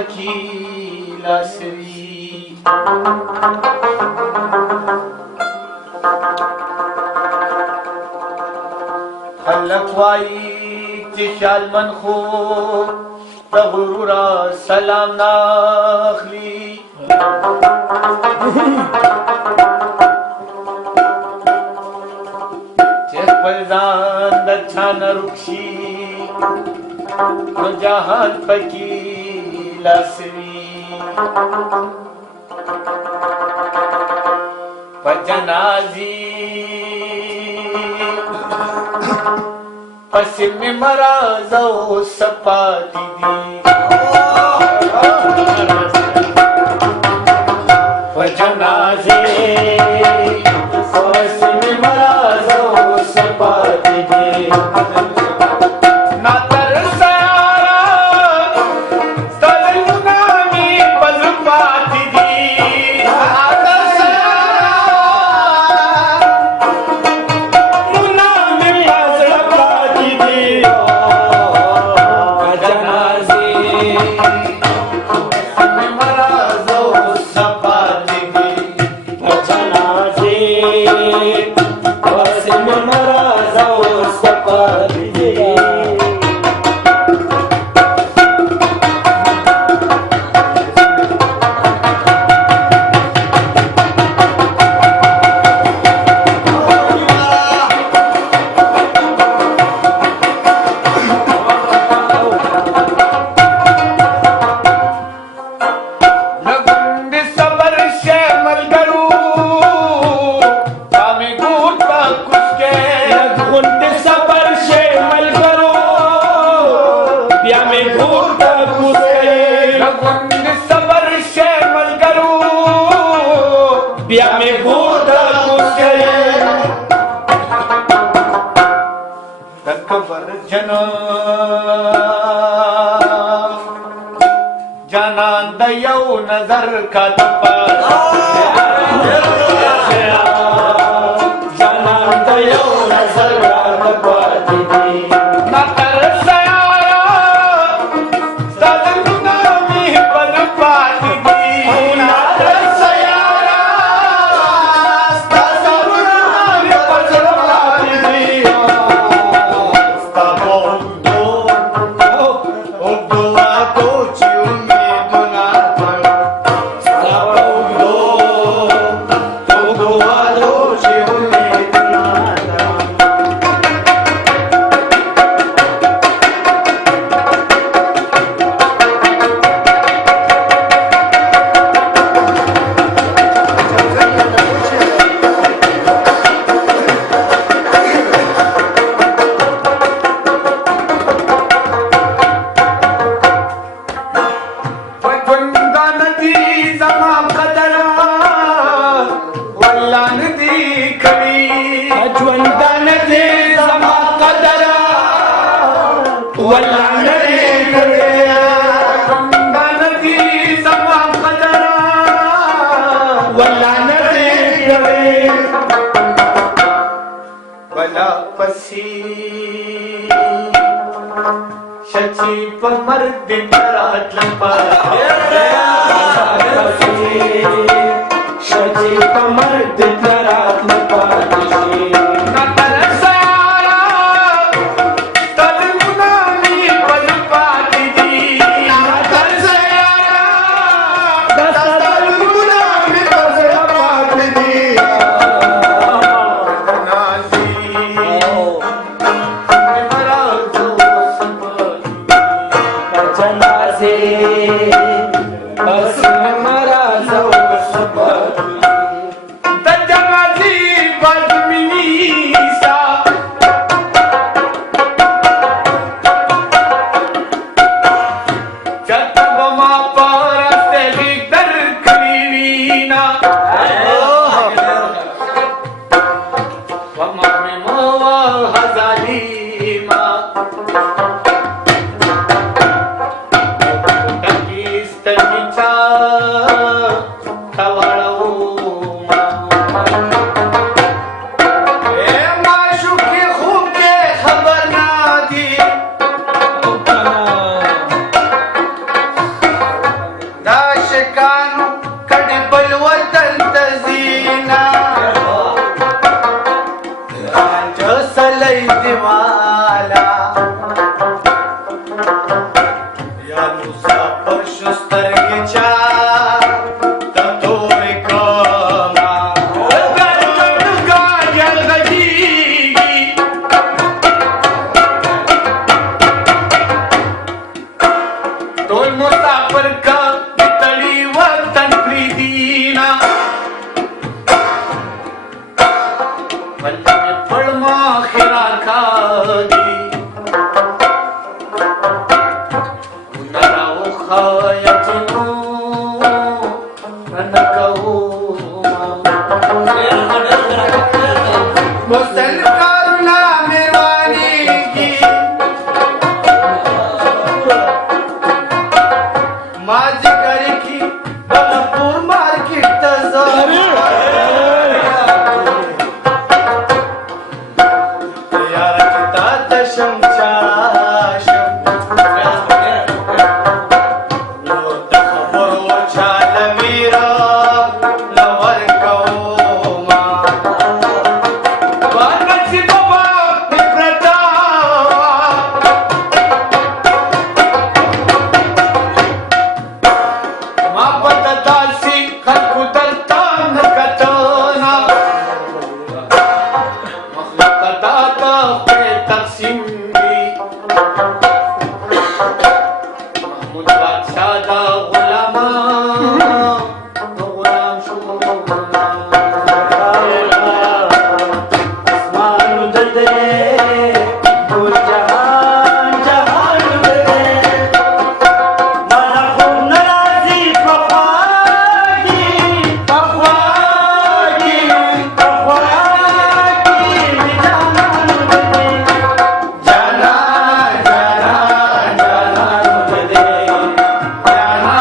پکی لاسوي خلق وایي چې خیال من خو د غرور سلام ناخلي چې خپل ځان د چا نه روکشي نو جهان پکې لاسوي په جنازي پس میں مراز او سپاتی دی فجنازے پس میں مراز او سپاتی دی ناتر سیارا ستلنامی پل پاتی دی ناتر جانان د یو نظر کا تپاس جانان د یو نظر کا تپاس نا تر سیارا ستلنا می پل پات دی نا تر سیارا ستلنا می پل پات دی شچی په مرګ درات لپا شچی په مرګ درات لپا نا تر سیارا تلنا می پل پاتی دی نا تر سیارا تلنا می پل پاتی دی دی والا یا مسافر شسترګې چا د تورې کوما ګرګا جلغږیږي ټول مسافر کا تړي وطن پریدینا بلته مې پړما خیرا کاږي نراو خایتونو مستل کارنا میروانیږي مازدیګر کې بلپور مارکیټ ته ځم یاره چې تا ته شم چاشم نو د خبرو چاله میرا نه ورکوما وارنسی بابا نفرتا ما پتا داسي خلقو دلتا نکتنا مخلوق داتا خپل تقسیم دی محمود بادشاہ دا غلامان غلام شو اسمان دے ټول جهان جهان دے مانا خون نرازی پخواگی پخواگی پخواگی جانان دے جانا جانا جانان دے جانا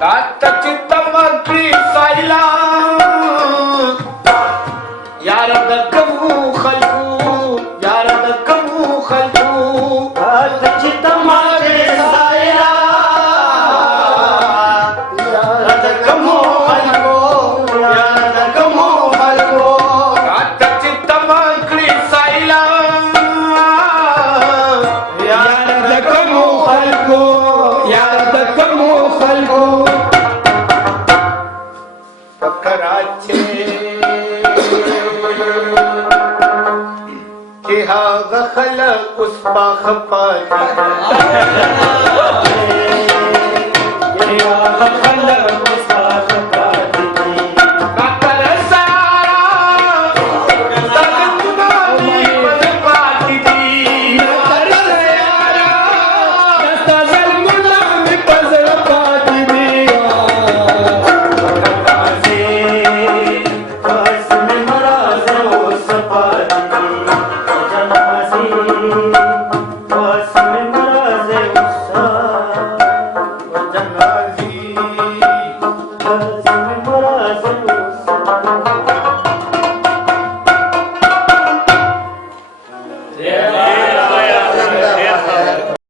दाता चित्तमग्री साइला यार दकमू खलकू यार दकमू खलकू चितमारे सायरा याद कमो हलको याद कमो हलको दाता चित्तमग्री साइला यार दकमू खलकू यार दकमू खलकू कराचे कि ها خلق اوس په خپا کې